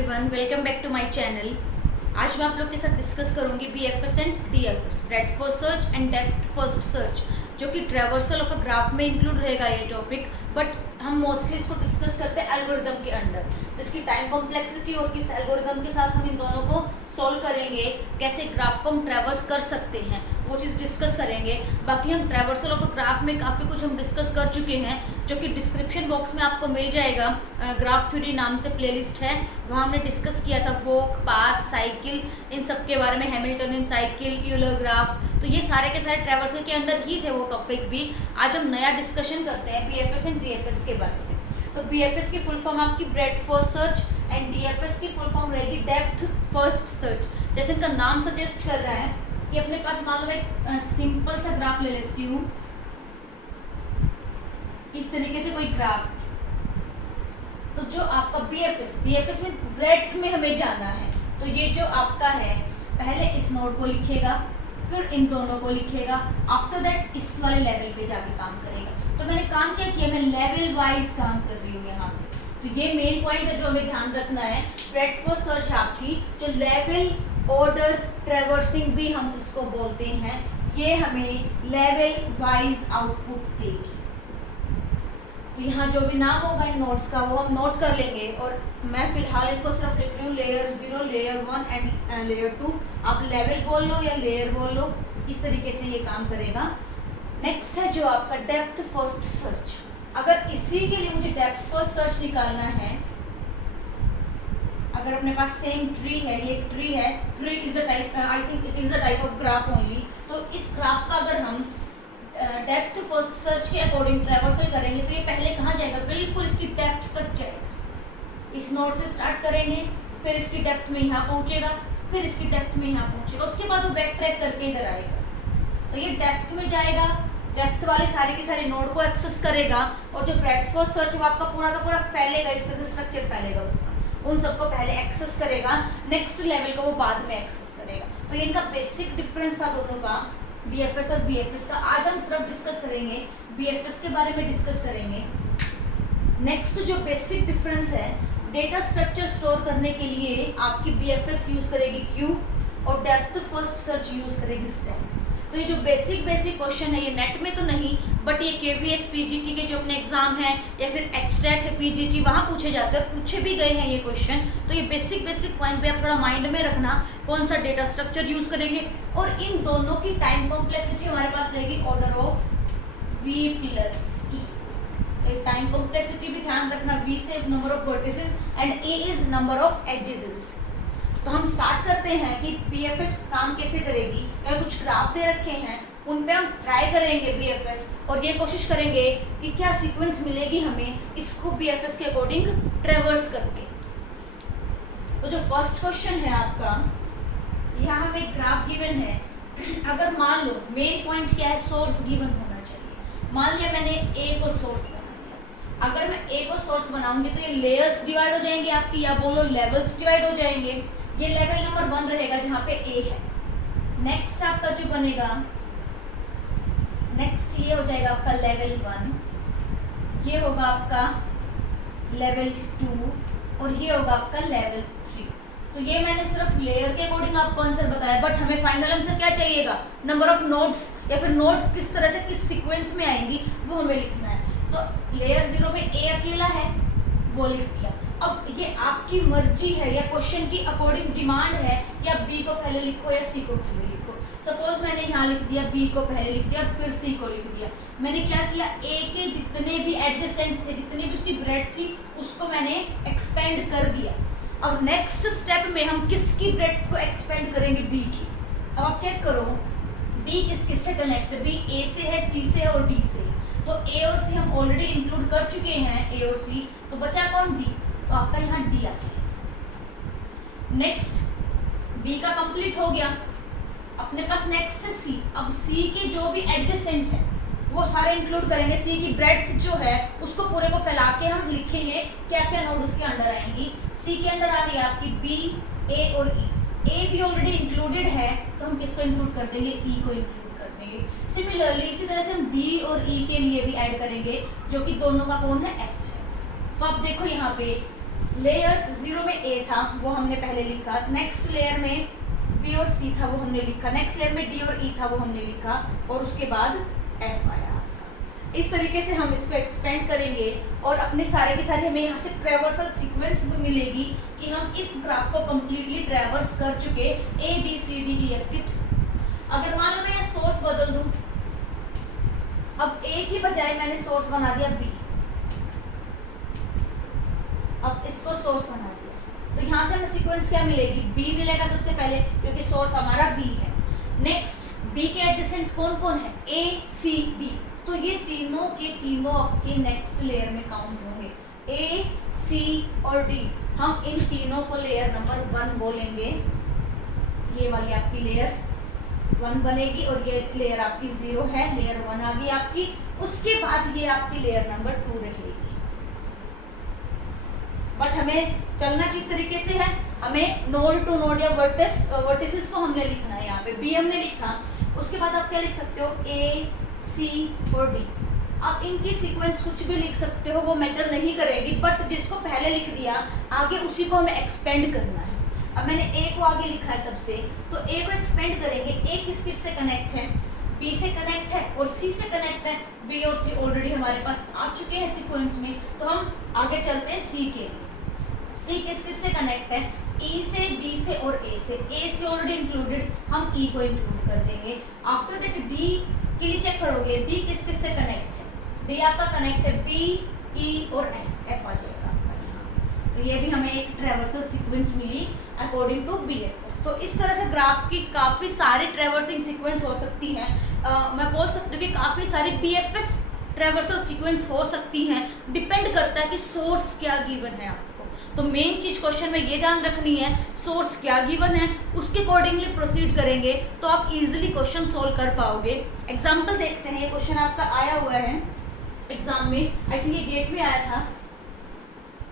Everyone, welcome back to my channel. आज मैं आप लोग के साथ डिस्कस करूंगी BFS and DFS, breadth first search and depth first search, जो कि ट्रैवर्सल ऑफ अ ग्राफ में इंक्लूड रहेगा ये टॉपिक। बट हम मोस्टली इसको डिस्कस करते हैं एल्गोरिदम के अंडर, तो इसकी टाइम कॉम्प्लेक्सिटी और किस एल्गोरिदम के साथ हम इन दोनों को सॉल्व करेंगे, कैसे ग्राफ को हम ट्रैवर्स कर सकते हैं, वो चीज़ डिस्कस करेंगे। बाकी हम ट्रैवर्सल ऑफ अ ग्राफ में काफ़ी कुछ हम डिस्कस कर चुके हैं, जो कि डिस्क्रिप्शन बॉक्स में आपको मिल जाएगा। ग्राफ थ्योरी नाम से प्लेलिस्ट है, वहाँ हमने डिस्कस किया था वॉक, पाथ, साइकिल, इन सब के बारे में, हैमिल्टनियन साइकिल, यूलर ग्राफ। तो ये सारे के सारे ट्रैवर्सल के अंदर ही थे वो टॉपिक भी। आज हम नया डिस्कशन करते हैं बीएफएस एंड डीएफएस के बारे में। तो बीएफएस की फुल फॉर्म आपकी breadth first search and DFS की फुल फॉर्म रहेगी डेप्थ फर्स्ट सर्च। जैसे इनका नाम सजेस्ट कर रहा है कि अपने पास मान लो मैं एक सिंपल सा ग्राफ ले लेती हूँ, इस तरीके से कोई ग्राफ। तो जो आपका बीएफएस में ब्रेड्थ में हमें जाना है, तो ये जो आपका है पहले इस नोड को लिखेगा, फिर इन दोनों को लिखेगा, आफ्टर दैट इस वाले लेवल पे जाके काम करेगा। तो मैंने काम क्या किया, मैं लेवल वाइज काम कर रही हूँ यहाँ पे। तो ये मेन पॉइंट है जो हमें ध्यान रखना है। ब्रेड्थ फर्स्ट सर्च आपकी जो लेवल ऑर्डर ट्रैवर्सिंग भी हम इसको बोलते हैं, ये हमें लेवल वाइज आउटपुट देगी। तो यहाँ जो भी नाम होगा इन नोट्स का वो हम नोट कर लेंगे, और मैं फिलहाल इनको सिर्फ लिख रही हूँ लेयर 0, लेयर 1 एंड लेयर 2। आप लेवल बोल लो या लेयर बोल लो, इस तरीके से ये काम करेगा। नेक्स्ट है जो आपका डेप्थ फर्स्ट सर्च। अगर इसी के लिए मुझे डेप्थ फर्स्ट सर्च निकालना है, अगर अपने पास सेम ट्री है, ये ट्री है, tree is a type, I think it is the type of graph only. तो इस ग्राफ का अगर हम डेप्थ फर्स्ट सर्च के अकॉर्डिंग ट्रैवर्सल करेंगे, तो ये पहले कहाँ जाएगा, बिल्कुल इसकी डेप्थ तक जाएगा। इस नोड से स्टार्ट करेंगे, फिर इसकी डेप्थ में यहाँ पहुँचेगा, फिर इसकी डेप्थ में यहाँ पहुँचेगा, उसके बाद वो बैक ट्रैक करके इधर आएगा। तो ये डेप्थ में जाएगा, डेप्थ वाले सारे के सारे नोड को एक्सेस करेगा, और जो ब्रेड्थ फर्स्ट सर्च वो आपका पूरा का पूरा फैलेगा, इस तरह से स्ट्रक्चर फैलेगा उसका, उन सबको पहले एक्सेस करेगा, नेक्स्ट लेवल को वो बाद में एक्सेस करेगा। तो ये इनका बेसिक डिफरेंस था दोनों का, बीएफएस और बीएफएस का। आज हम सिर्फ डिस्कस करेंगे बीएफएस के बारे में डिस्कस करेंगे। नेक्स्ट जो बेसिक डिफरेंस है, डेटा स्ट्रक्चर स्टोर करने के लिए आपकी बीएफएस यूज करेगी क्यू और डेप्थ फर्स्ट सर्च यूज करेगी स्टैक। तो ये जो बेसिक क्वेश्चन है, ये नेट में तो नहीं, बट ये केवीएस पीजीटी के जो अपने एग्जाम है या फिर एक्सट्रैक्ट है पीजीटी, वहाँ पूछे जाते हैं, पूछे भी गए हैं ये क्वेश्चन। तो ये बेसिक पॉइंट पे आप थोड़ा माइंड में रखना, कौन सा डेटा स्ट्रक्चर यूज करेंगे। और इन दोनों की टाइम कॉम्प्लेक्सिटी हमारे पास रहेगी order of V plus E। Time complexity भी ध्यान रखना, V से number of vertices and E is number of edges. तो हम स्टार्ट करते हैं कि बीएफएस काम कैसे करेगी। अगर कुछ ग्राफ दे रखे हैं, उन पे हम ट्राई करेंगे बीएफएस, और ये कोशिश करेंगे कि क्या सीक्वेंस मिलेगी हमें इसको बीएफएस के अकॉर्डिंग ट्रैवर्स करके। तो जो फर्स्ट क्वेश्चन है आपका, यहाँ हमें एक ग्राफ गिवन है। अगर मान लो मेन पॉइंट क्या है, सोर्स गिवन होना चाहिए। मान लिया मैंने ए को सोर्स बना दिया, अगर मैं ए को सोर्स बनाऊंगी तो ये लेयर्स डिवाइड हो जाएंगे आपकी, या बोलो लेवल्स डिवाइड हो जाएंगे। ये लेवल नंबर 1 रहेगा जहाँ पे ए है। नेक्स्ट आपका जो बनेगा, नेक्स्ट ये हो जाएगा आपका लेवल 1, ये होगा आपका लेवल 2, और ये होगा आपका लेवल 3। तो ये मैंने सिर्फ लेयर के अकॉर्डिंग आपको आंसर बताया, बट हमें फाइनल आंसर क्या चाहिएगा, नंबर ऑफ नोड्स, या फिर नोड्स किस तरह से किस सीक्वेंस में आएंगी वो हमें लिखना है। तो लेयर 0 में ए अकेला है, वो लिख दिया। अब ये आपकी मर्जी है या क्वेश्चन की अकॉर्डिंग डिमांड है कि आप बी को पहले लिखो या सी को पहले लिखो। सपोज मैंने यहाँ लिख दिया बी को पहले लिख दिया, फिर सी को लिख दिया। मैंने क्या किया, ए के जितने भी एडजेसेंट थे, जितनी भी उसकी ब्रेड्थ थी, उसको मैंने एक्सपेंड कर दिया। अब नेक्स्ट स्टेप में हम किसकी ब्रेड्थ को एक्सपेंड करेंगे, बी की। अब आप चेक करो बी किस से कनेक्ट, बी ए से है, सी से है और डी से। तो ए और सी हम ऑलरेडी इंक्लूड कर चुके हैं, ए और सी, तो बचा कौन, डी। तो आपका यहाँ डी आ जाएगा। नेक्स्ट बी का कंप्लीट हो गया, अपने पास नेक्स्ट है सी। अब सी के जो भी एडजेसेंट है वो सारे इंक्लूड करेंगे। सी की ब्रेड्थ जो है उसको पूरे को फैला के हम लिखेंगे क्या क्या नोड उसके अंडर आएंगी। सी के अंडर आ रही है आपकी बी, ए और ई। ए भी ऑलरेडी इंक्लूडेड है, तो हम किसको इंक्लूड कर देंगे, ई को इंक्लूड कर देंगे। सिमिलरली इसी तरह से हम डी और ई के लिए भी ऐड करेंगे, जो कि दोनों का कौन है, एफ है। तो आप देखो यहाँ पे लेयर 0 में ए था वो हमने पहले लिखा, नेक्स्ट लेयर में बी और सी था वो हमने लिखा, नेक्स्ट लेयर में डी और ई था वो हमने लिखा, और उसके बाद एफ आया आपका। इस तरीके से हम इसको एक्सपेंड करेंगे और अपने सारे के सारे हमें यहाँ से ट्रैवर्सल सीक्वेंस भी मिलेगी कि हम इस ग्राफ को कम्प्लीटली ट्रैवर्स कर चुके A B C D E F की। अगर मान लो मैं ये सोर्स बदल दूं, अब ए की बजाय मैंने सोर्स बना दिया बी, अब इसको सोर्स बना दिया, तो यहाँ से हमें सीक्वेंस क्या मिलेगी, बी मिलेगा सबसे पहले क्योंकि सोर्स हमारा बी है। नेक्स्ट बी के एडजेसेंट कौन कौन है, ए सी डी, तो ये तीनों के तीनों आपके नेक्स्ट लेयर में काउंट होंगे, ए सी और डी। हम इन तीनों को लेयर नंबर 1 बोलेंगे, ये वाली आपकी लेयर 1 बनेगी और ये लेयर आपकी 0 है, लेयर 1 आ गई आपकी। उसके बाद ये आपकी लेयर नंबर 2 रहेगी। बट हमें चलना किस तरीके से है, हमें नोड टू नोड या वर्टिसेस को हमने लिखना है। यहाँ पे बी हमने लिखा, उसके बाद आप क्या लिख सकते हो, ए सी और डी। आप इनकी सीक्वेंस कुछ भी लिख सकते हो, वो मैटर नहीं करेगी, बट जिसको पहले लिख दिया आगे उसी को हमें एक्सपेंड करना है। अब मैंने ए को आगे लिखा है सबसे, तो ए को एक्सपेंड करेंगे। ए किस किस से कनेक्ट है, बी से कनेक्ट है और सी से कनेक्ट है। बी और सी ऑलरेडी हमारे पास आ चुके हैं सीक्वेंस में, तो हम आगे चलते हैं सी के लिए। सी किस किस से कनेक्ट है, ई से, बी से और ए से। ए से ऑलरेडी इंक्लूडेड, हम ई को इंक्लूड कर देंगे। आफ्टर दैट डी के लिए चेक करोगे, डी किस किस से कनेक्ट है, डी आपका कनेक्ट है बी, ई और एफ, एफ आ जाएगा आपका यहाँ। तो ये भी हमें एक ट्रैवर्सल सीक्वेंस मिली अकॉर्डिंग टू बीएफएस। तो इस तरह से ग्राफ की काफ़ी सारी ट्रैवर्सिंग सीक्वेंस हो सकती हैं। मैं बोल सकती हूँ कि काफ़ी सारी बीएफएस ट्रैवर्सल सीक्वेंस हो सकती हैं, डिपेंड करता है कि सोर्स क्या गिवन है आपको। तो मेन चीज क्वेश्चन में ये ध्यान रखनी है, सोर्स क्या गिवन है, उसके अकॉर्डिंगली प्रोसीड करेंगे तो आप इजीली क्वेश्चन सोल्व कर पाओगे। एग्जांपल देखते हैं, ये क्वेश्चन आपका आया हुआ है एग्जाम में, आई थिंक ये गेट में आया था।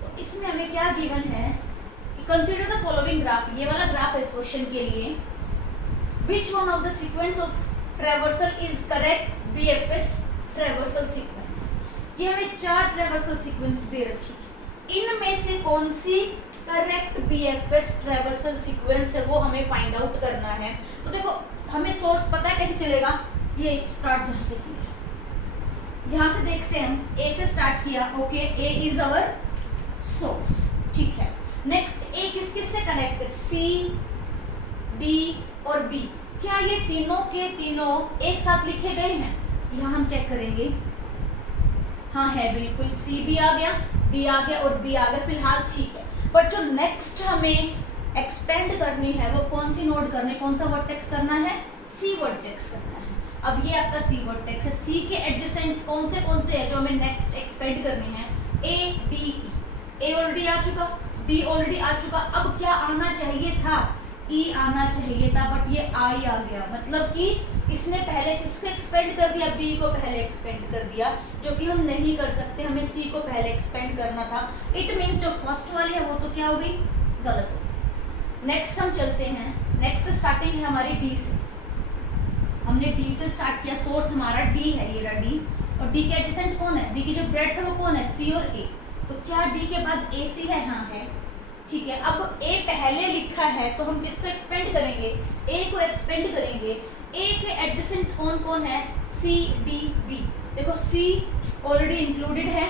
तो इसमें हमें क्या गिवन है, कंसीडर द फॉलोइंग ग्राफ, ये वाला ग्राफ है इस क्वेश्चन के लिए। Which one of the sequence of traversal is correct BFS traversal sequence. ये हमें 4 ट्रैवर्सल सीक्वेंस दे रखी है, इनमें से कौन सी करेक्ट बीएफएस ट्रैवर्सल सीक्वेंस है वो हमें फाइंड आउट करना है। तो देखो हमें सोर्स पता है कैसे चलेगा, ये स्टार्ट जहाँ से किया, यहाँ से देखते हैं हम, ए से स्टार्ट किया, okay, A is our source, ठीक है। नेक्स्ट ए किस किस से कनेक्ट है, सी, डी और बी। क्या ये तीनों के तीनों एक साथ लिखे गए हैं, यहाँ हम चेक करेंगे, हाँ है बिल्कुल, सी भी आ गया, डी आ गया और बी आ गया, फिलहाल ठीक है। बट जो नेक्स्ट हमें एक्सपेंड करनी है वो कौन सी नोड करनी, कौन सा वर्टेक्स करना है, सी वर्टेक्स करना है। अब ये आपका सी वर्टेक्स है, सी के एडजेसेंट कौन से है जो हमें नेक्स्ट एक्सपेंड करनी है, A D E. A already आ चुका, डी ऑलरेडी आ चुका, अब क्या आना चाहिए था, ई आना चाहिए था, बट ये आई आ गया। मतलब कि इसने पहले किसको एक्सपेंड कर दिया, बी को पहले एक्सपेंड कर दिया, जो कि हम नहीं कर सकते, हमें सी को पहले एक्सपेंड करना था। इट मीन्स जो फर्स्ट वाली है वो तो क्या हो गई, गलत हो गई। नेक्स्ट हम चलते हैं, नेक्स्ट स्टार्टिंग है हमारी डी से, हमने डी से स्टार्ट किया, सोर्स हमारा डी है, ये रहा डी, और डी के एडजेसेंट कौन है, डी की जो ब्रेडथ है वो कौन है, सी और ए। तो क्या डी के बाद ए सी है, हाँ है, ठीक है। अब ए पहले लिखा है तो हम किसको एक्सपेंड करेंगे, ए को एक्सपेंड करेंगे। ए के एडजेसेंट कौन कौन है, सी, डी, बी। देखो सी ऑलरेडी इंक्लूडेड है,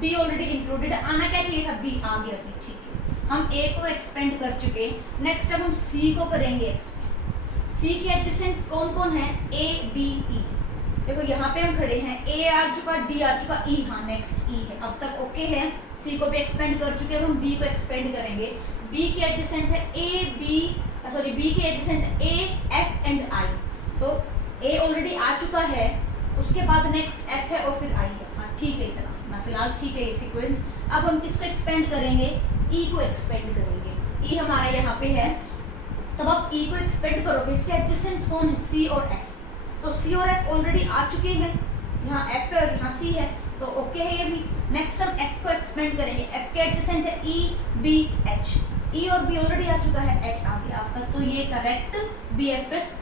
डी ऑलरेडी इंक्लूडेड है, आना क्या चाहिए था, बी आ गया बी, ठीक है। हम ए को एक्सपेंड कर चुके, नेक्स्ट अब हम सी को करेंगे एक्सपेंड। सी के एडजेसेंट कौन कौन है, ए, डी, ई। देखो यहाँ पे हम खड़े हैं, ए आ चुका, डी आ चुका, ई, हाँ नेक्स्ट ई है, अब तक ओके है। सी को भी एक्सपेंड कर चुके, अब हम बी को एक्सपेंड करेंगे। बी के एडजेसेंट है ए, बी, सॉरी बी के adjacent A, F and I. तो ए ऑलरेडी आ चुका है, उसके बाद नेक्स्ट एफ है और फिर आई है, हाँ ठीक है, इतना ना फिलहाल ठीक है ये सीक्वेंस। अब हम किसको एक्सपेंड करेंगे, ई को एक्सपेंड करेंगे। ई हमारा यहाँ पे है, तब आप ई को एक्सपेंड करोगे, इसके एडजेसेंट कौन है, सी और एफ। तो सी और एफ ऑलरेडी आ चुके हैं, यहाँ एफ है और यहाँ सी है, तो ओके है ये भी। नेक्स्ट हम एफ को एक्सपेंड करेंगे, एफ के एडजेसेंट है ई, बी, एच। ई और बी ऑलरेडी आ चुका है, एच आ गया आपका, तो ये करेक्ट बीएफएस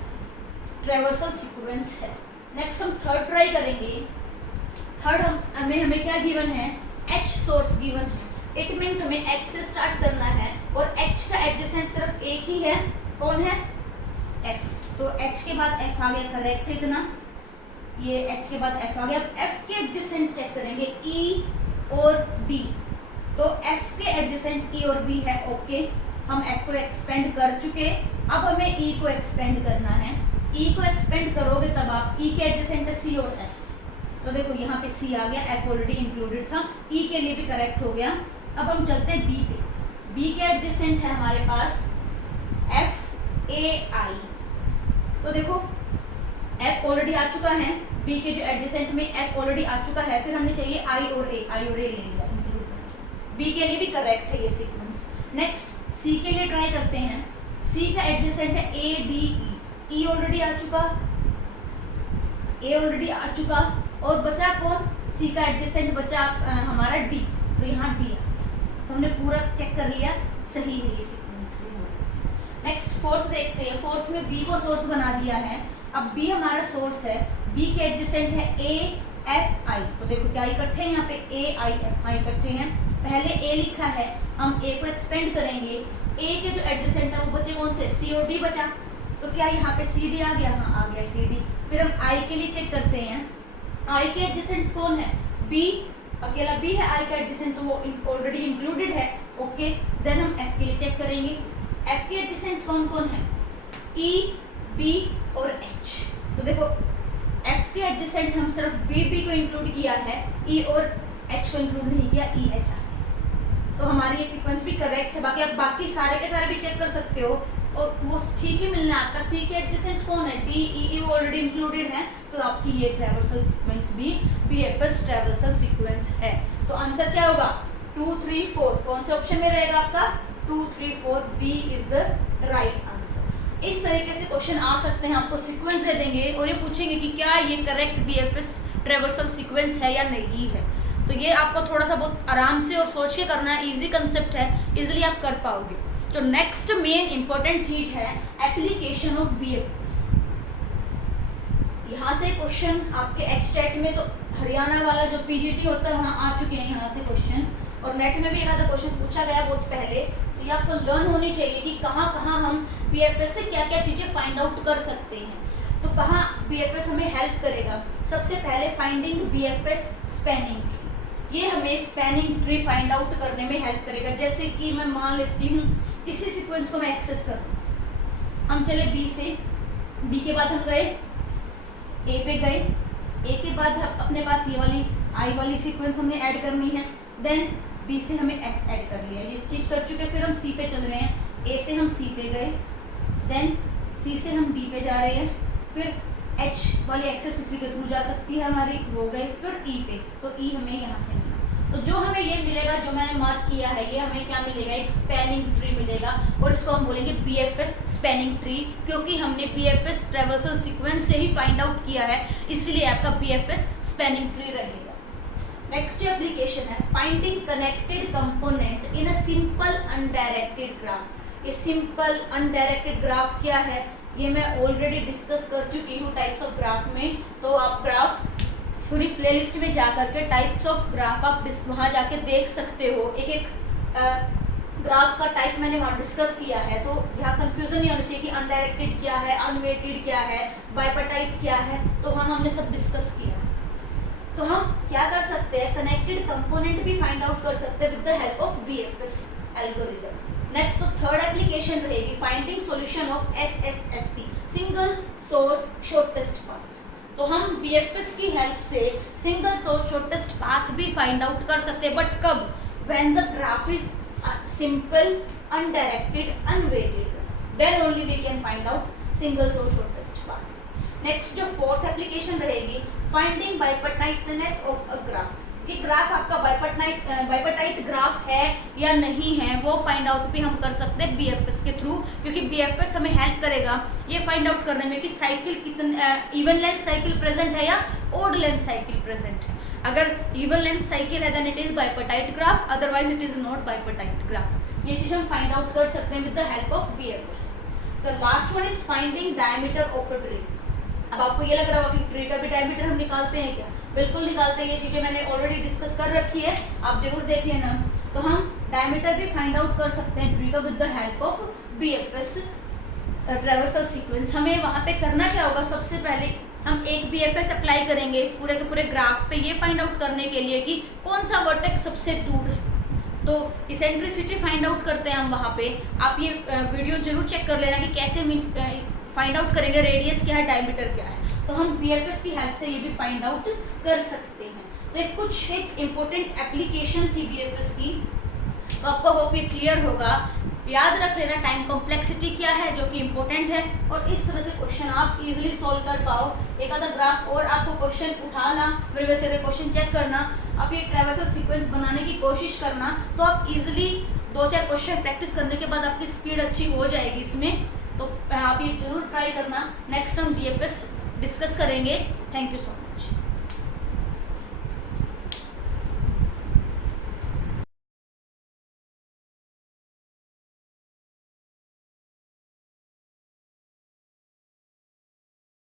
ट्रैवर्सल सीक्वेंस है। नेक्स्ट हम थर्ड ट्राई करेंगे। थर्ड हमें क्या गिवन है, एच सोर्स गिवन है। इट मीन्स हमें h से स्टार्ट करना है और h का एडजेसेंट सिर्फ एक ही है, कौन है, f। तो h के बाद f आ गया, करेक्ट इतना, ये h के बाद f आ गया। f के एडजेसेंट चेक करेंगे e और b, तो f के एडजेसेंट e और b है, ओके। हम f को एक्सपेंड कर चुके, अब हमें e को एक्सपेंड करना है। e को एक्सपेंड करोगे तब आप e के एडजेसेंट c और f, तो देखो यहाँ पे c आ गया, f ऑलरेडी इंक्लूडेड था, e के लिए भी करेक्ट हो गया। अब हम चलते हैं b पे। b के एडजेसेंट है हमारे पास f a i, तो देखो f ऑलरेडी आ चुका है, b के जो एडजेसेंट में f ऑलरेडी आ चुका है, फिर हमने चाहिए i और a ले लिया इंक्लूड करके, b के लिए भी करेक्ट है ये सीक्वेंस। नेक्स्ट c के लिए ट्राई करते हैं। c का एडजेसेंट है a d e, e already आ चुका, a ऑलरेडी आ चुका, और बचा कौन, c का एडजेसेंट बचा हमारा d, तो यहाँ d आ गया, तो हमने पूरा चेक कर लिया, सही है ये सीक्वेंस। नेक्स्ट फोर्थ देखते हैं। फोर्थ में b को सोर्स बना दिया है, अब b हमारा सोर्स है, b के एडजेसेंट है a f i, तो देखो क्या इकट्ठे हैं यहाँ पे a i f i इकट्ठे हैं। पहले a लिखा है, हम a को एक्सपेंड करेंगे, a के जो एडजेसेंट है वो बचे कौन से, c और d बचा, तो क्या यहाँ पे सी डी आ गया, हाँ आ गया सी डी। फिर हम आई के लिए चेक करते हैं, आई के एडजेसेंट कौन है, बी, अकेला बी है आई का एडजेसेंट, तो वो ऑलरेडी इंक्लूडेड है, ओके। देन हम एफ के लिए चेक करेंगे, एफ के एडजेसेंट कौन कौन है, ई, बी और एच, तो देखो एफ के एडजेसेंट हम सिर्फ बी को इंक्लूड किया है, ई और एच को इंक्लूड नहीं किया, ई एच आ गया, तो हमारी ये सीक्वेंस भी करेक्ट है। बाकी आप बाकी सारे के सारे भी चेक कर सकते हो और वो ठीक ही मिलना है आपका। सी के एडजेसेंट कौन है, डी ई ऑलरेडी इंक्लूडेड है, तो आपकी ये ट्रैवर्सल सीक्वेंस भी बीएफएस ट्रैवर्सल सीक्वेंस है। तो आंसर क्या होगा, 2 3 4, कौन से ऑप्शन में रहेगा आपका, 2 3 4, B is the right answer. इस तरीके से क्वेश्चन आ सकते हैं, आपको सीक्वेंस दे देंगे और ये पूछेंगे कि क्या ये करेक्ट बीएफएस ट्रैवर्सल सीक्वेंस है या नहीं है। तो ये आपको थोड़ा सा बहुत आराम से और सोच के करना है, इजी कंसेप्ट है, इजीली आप कर पाओगे। तो नेक्स्ट मेन इंपॉर्टेंट चीज है एप्लीकेशन ऑफ बीएफएस। यहाँ से क्वेश्चन आपके एचटेट में तो हरियाणा वाला जो पीजीटी होता है वहाँ आ चुके हैं यहाँ से क्वेश्चन, और नेट में भी एक आधा क्वेश्चन पूछा गया बहुत पहले। तो ये आपको लर्न होनी चाहिए कि कहाँ कहाँ हम बीएफएस से क्या क्या चीज़ें फाइंड आउट कर सकते हैं। तो कहाँ बीएफएस हमें हेल्प करेगा, सबसे पहले फाइंडिंग बीएफएस स्पैनिंग ट्री, ये हमें स्पैनिंग ट्री फाइंड आउट करने में हेल्प करेगा। जैसे कि मैं मान लेती हूँ इसी सीक्वेंस को मैं एक्सेस करूँ, हम चले बी से, बी के बाद हम गए ए पे गए, ए के बाद अपने पास ये वाली आई वाली सीक्वेंस हमने ऐड करनी है, देन बी से हमें एफ ऐड कर लिया, ये चीज़ कर चुके। फिर हम सी पे चल रहे हैं, ए से हम सी पे गए, देन सी से हम डी पे जा रहे हैं, फिर एच वाली एक्सेस इसी के थ्रू जा सकती है हमारी, वो गए, फिर ई पे, तो ई हमें यहाँ से मिला। तो जो हमें ये मिलेगा, जो मैंने मार्क किया है, ये हमें क्या मिलेगा, एक स्पैनिंग ट्री मिलेगा, और इसको हम बोलेंगे बीएफएस स्पैनिंग ट्री, क्योंकि हमने बीएफएस ट्रैवर्सल सीक्वेंस से ही फाइंड आउट किया है, इसलिए आपका बीएफएस स्पैनिंग ट्री रहेगा। नेक्स्ट एप्लीकेशन है finding connected component in a simple undirected graph. ये सिंपल अनडायरेक्टेड ग्राफ क्या है, ये मैं ऑलरेडी डिस्कस कर चुकी हूँ टाइप्स ऑफ ग्राफ में। तो आप ग्राफ पूरी प्लेलिस्ट में जा करके टाइप्स ऑफ ग्राफ आप वहाँ जाके देख सकते हो, एक एक ग्राफ का टाइप मैंने वहाँ डिस्कस किया है। तो यहाँ कंफ्यूजन नहीं होना चाहिए कि अनडायरेक्टेड क्या है, अनवेटेड क्या है, बाइपर्टाइट क्या है, तो वहाँ हमने सब डिस्कस किया है। तो हम क्या कर सकते हैं, कनेक्टेड कंपोनेंट भी फाइंड आउट कर सकते हैं with the help of BFS algorithm. Next, तो थर्ड एप्लीकेशन रहेगी finding solution of SSST, single source shortest path. तो हम बीएफएस की हेल्प से सिंगल सोर्स शॉर्टेस्ट पाथ भी फाइंड आउट कर सकते हैं, बट कब, when the graph is simple undirected unweighted, then only we can find out single source shortest path. Next जो फोर्थ एप्लीकेशन रहेगी फाइंडिंग बाइपर्टाइटनेस ऑफ अ ग्राफ, कि graph आपका bipartite graph है या नहीं है, वो फाइंड आउट भी हम कर सकते हैं बीएफएस के थ्रू, क्योंकि बीएफएस हमें हेल्प करेगा ये फाइंड आउट करने में कि साइकिल कितने इवन लेंथ साइकिल प्रेजेंट है या ओड लेंथ साइकिल प्रेजेंट है। अगर इवन लेंथ साइकिल है then it is bipartite graph, otherwise it is not bipartite graph. ये चीज हम फाइंड आउट कर सकते हैं with the help of BFS. The last one is finding diameter of a tree. अब आपको ये लग रहा होगा कि ट्री का भी डायमीटर हम निकालते हैं क्या, बिल्कुल निकालते हैं, ये चीजें मैंने ऑलरेडी डिस्कस कर रखी है, आप जरूर देख लेना। तो हम डायमीटर भी फाइंड आउट कर सकते हैं ट्री का with the help of BFS traversal sequence. हमें वहाँ पे करना क्या होगा, सबसे पहले हम एक BFS अप्लाई करेंगे पूरे के पूरे ग्राफ पे, ये फाइंड आउट करने के लिए कि कौन सा वर्टेक्स सबसे दूर है। तो इसेंट्रिसिटी फाइंड आउट करते हैं हम वहाँ पे। आप ये वीडियो जरूर चेक कर लेना कि कैसे फाइंड आउट करेंगे रेडियस क्या है, डायमीटर क्या है। तो हम BFS की हेल्प से ये भी फाइंड आउट कर सकते हैं। तो एक इम्पोर्टेंट एप्लीकेशन थी BFS की, तो आपको होप ये क्लियर होगा। याद रख लेना टाइम कॉम्प्लेक्सिटी क्या है, जो कि इम्पोर्टेंट है, और इस तरह से क्वेश्चन आप इजीली सॉल्व कर पाओ। एक आधा ग्राफ और आपको क्वेश्चन उठाना, प्रीवियस ईयर क्वेश्चन चेक करना, आप ये ट्रैवर्सल सीक्वेंस बनाने की कोशिश करना, तो आप इजीली 2-4 क्वेश्चन प्रैक्टिस करने के बाद आपकी स्पीड अच्छी हो जाएगी इसमें। तो आप ये जरूर ट्राई करना। नेक्स्ट हम DFS डिस्कस करेंगे। Thank you so much.